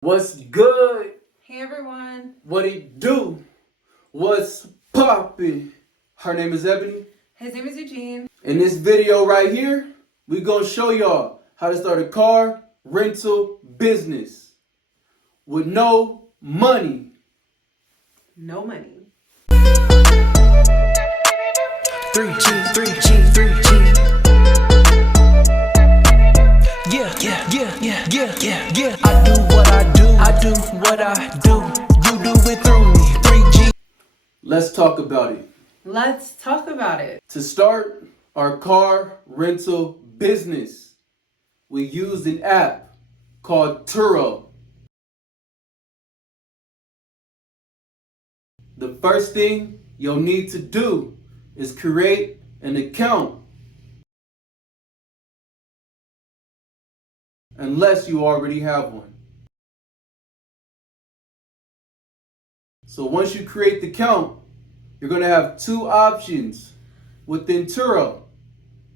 What's good? Hey everyone. What it do? What's poppin'? Her name is Ebony. His name is Eugene. In this video right here, we gonna show y'all how to start a car rental business with no money. No money. 3G, 3G, 3G. Yeah. I do what I do. I do what I do. You do it through me. 3G. Let's talk about it. Let's talk about it. To start our car rental business, we used an app called Turo. The first thing you'll need to do is create an account. Unless you already have one. So once you create the account, you're going to have two options within Turo.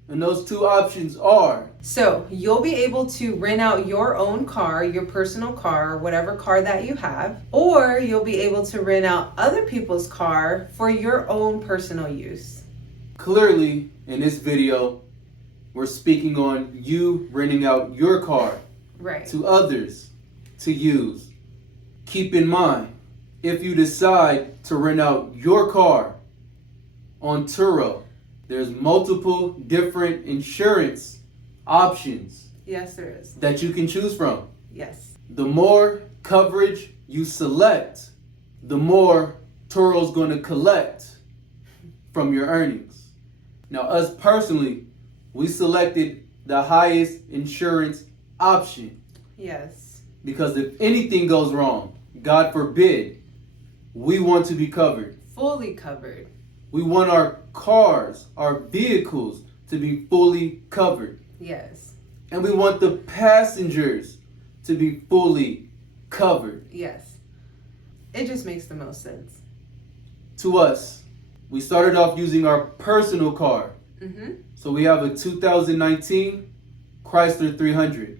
And those two options are, So you'll be able to rent out your own car, your personal car, whatever car that you have, or you'll be able to rent out other people's car for your own personal use. clearly in this video, we're speaking on you renting out your car Right. to others to use. Keep in mind, if you decide to rent out your car on Turo, there's multiple different insurance options Yes, there is. that you can choose from. Yes. The more coverage you select, the more Turo's going to collect from your earnings. Now, us personally, we selected the highest insurance option Yes. because if anything goes wrong, God forbid, we want to be covered. Fully covered. We want our cars, our vehicles to be fully covered. Yes. And we want the passengers to be fully covered. Yes. It just makes the most sense. To us, we started off using our personal car. Mm-hmm. So we have a 2019 Chrysler 300.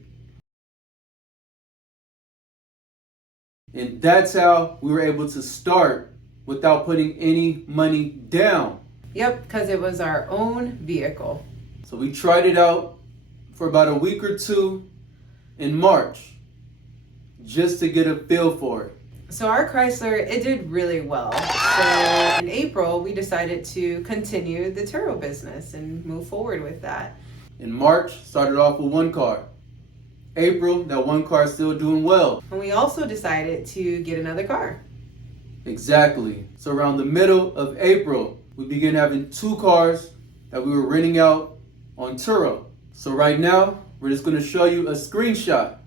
And that's how we were able to start without putting any money down. Yep, because it was our own vehicle. So we tried it out for about a week or two in March just to get a feel for it. So our Chrysler, it did really well. So in April, we decided to continue the Turo business and move forward with that. In March, started off with one car. April, that one car is still doing well. And we also decided to get another car. Exactly. So around the middle of April, we began having two cars that we were renting out on Turo. So right now, we're just going to show you a screenshot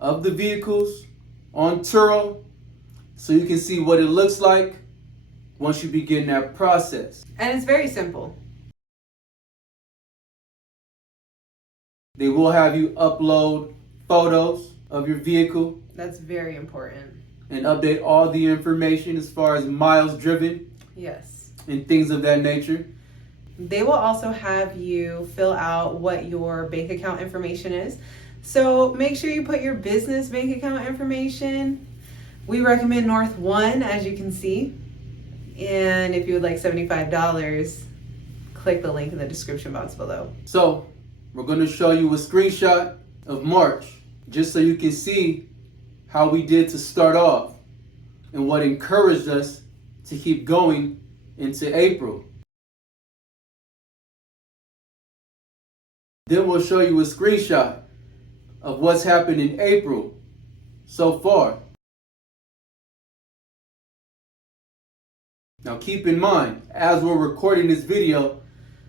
of the vehicles on Turo so you can see what it looks like once you begin that process. And it's very simple. They will have you upload photos of your vehicle That's very important. and update all the information as far as miles driven Yes. and things of that nature. They will also have you fill out what your bank account information is. So make sure you put your business bank account information. We recommend North One, as you can see. And if you would like $75, click the link in the description box below. So we're going to show you a screenshot of March just so you can see how we did to start off and what encouraged us to keep going into April. Then we'll show you a screenshot of what's happened in April so far. Now keep in mind, as we're recording this video,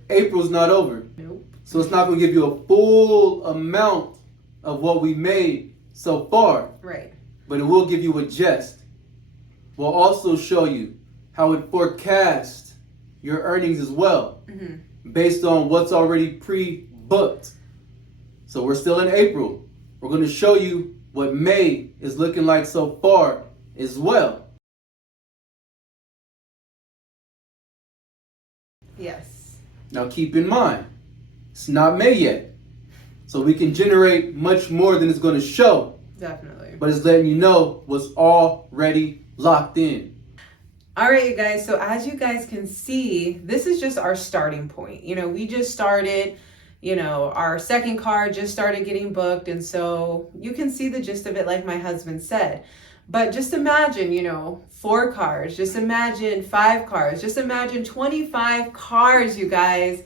April's not over. Nope. So it's not going to give you a full amount of what we made so far, Right. but it will give you a gist. We'll also show you how it forecasts your earnings as well, based on what's already pre-booked. So we're still in April. We're going to show you what May is looking like so far as well. Yes. Now keep in mind, it's not May yet. So we can generate much more than it's going to show Definitely. but it's letting you know what's already locked in. All right, you guys. So as you guys can see, this is just our starting point. We just started, our second car just started getting booked. And so you can see the gist of it, like my husband said. But just imagine, 4 cars. Just imagine 5 cars. Just imagine 25 cars, you guys.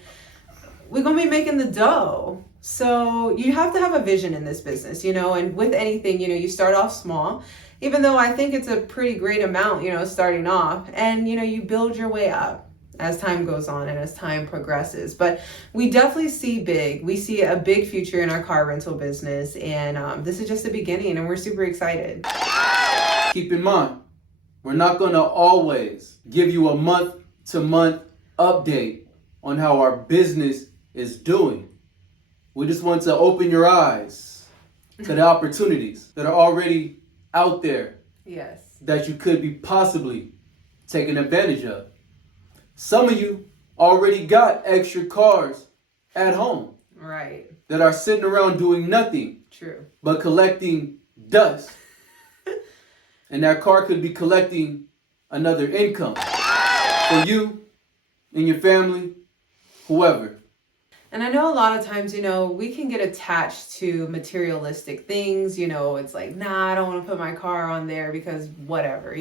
We're going to be making the dough. So you have to have a vision in this business, and with anything, you start off small, even though I think it's a pretty great amount, starting off, and, you build your way up as time goes on and as time progresses. But we definitely see big. We see a big future in our car rental business, and this is just the beginning, and we're super excited. Keep in mind, we're not going to always give you a month-to-month update on how our business is doing. We just want to open your eyes to the opportunities that are already out there. Yes. That you could be possibly taking advantage of. Some of you already got extra cars at home. Right. That are sitting around doing nothing. True. But collecting dust. And that car could be collecting another income for you and your family, whoever. And I know a lot of times, we can get attached to materialistic things. It's like, nah, I don't want to put my car on there because whatever,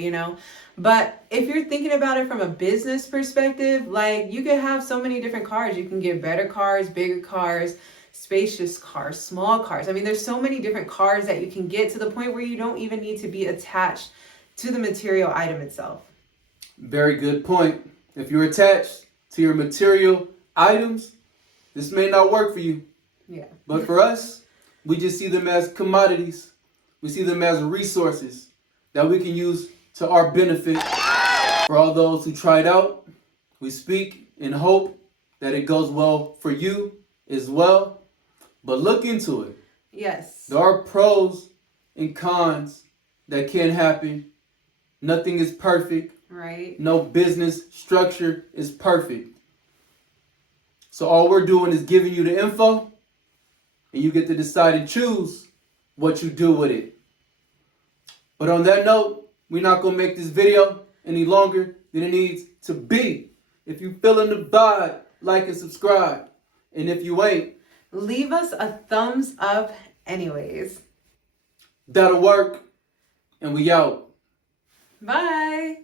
But if you're thinking about it from a business perspective, like you could have so many different cars. You can get better cars, bigger cars, spacious cars, small cars. I mean, there's so many different cars that you can get to the point where you don't even need to be attached to the material item itself. Very good point. If you're attached to your material items, this may not work for you. Yeah. But for us, we just see them as commodities. We see them as resources that we can use to our benefit. For all those who tried out, we speak in hope that it goes well for you as well. But look into it. Yes. There are pros and cons that can happen. Nothing is perfect. Right. No business structure is perfect. So all we're doing is giving you the info, and you get to decide and choose what you do with it. But on that note, we're not going to make this video any longer than it needs to be. If you feeling the vibe, like and subscribe. And if you ain't, leave us a thumbs up anyways. That'll work. And we out. Bye.